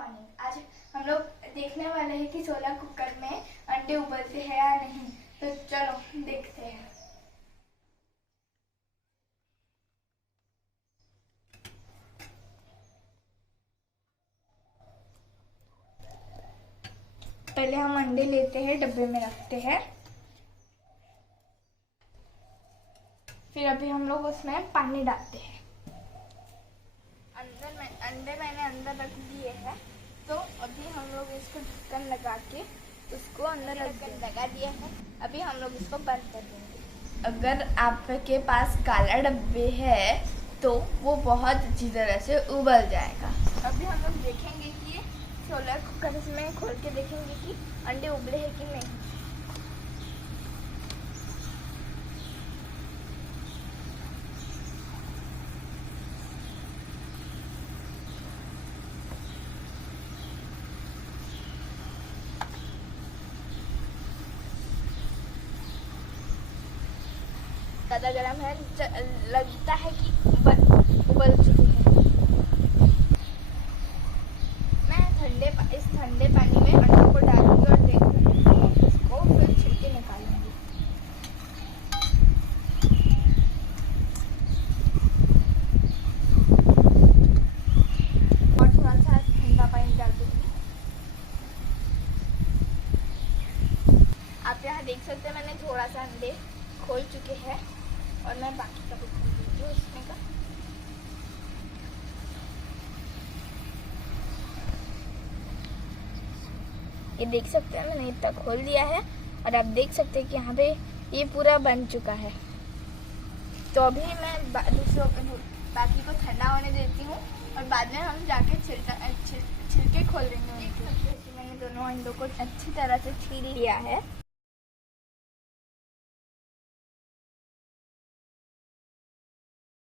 Morning. आज हम लोग देखने वाले हैं कि सोलर कुकर में अंडे उबलते हैं या नहीं। तो चलो देखते हैं। पहले हम अंडे लेते हैं, डब्बे में रखते हैं। फिर अभी हम लोग उसमें पानी डालते हैं। अंडे मैंने अंदर रख दिए हैं। तो अभी हम लोग इसको ढक्कन लगा के उसको अंदर ढक्कन लगा दिया है। अभी हम लोग इसको बंद कर देंगे। अगर आपके पास काला डब्बे है तो वो बहुत अच्छी तरह से उबल जाएगा। अभी हम लोग देखेंगे कि सोलर कुकर में खोल के देखेंगे कि अंडे उबले हैं कि नहीं। ज़्यादा गर्म है, लगता है कि उबल चुकी है। मैं इस ठंडे पानी में अंडों को डालूंगी और देखूंगी इसको, फिर छिलके निकालूंगी। और थोड़ा सा ठंडा पानी डाल दूंगी। आप यहाँ देख सकते हैं मैंने थोड़ा सा अंडे खोल चुके हैं और मैं बाकी का भी खोल दूँगी उसमें का। ये देख सकते हैं मैंने इतना खोल दिया है और आप देख सकते हैं कि यहाँ पे ये पूरा बन चुका है। तो अभी मैं बाकी को ठंडा होने देती हूँ और बाद में हम जाके छिलके खोल देंगे। देख सकते हैं कि मैंने दोनों अंडों को अच्छी तरह से छील लिया है।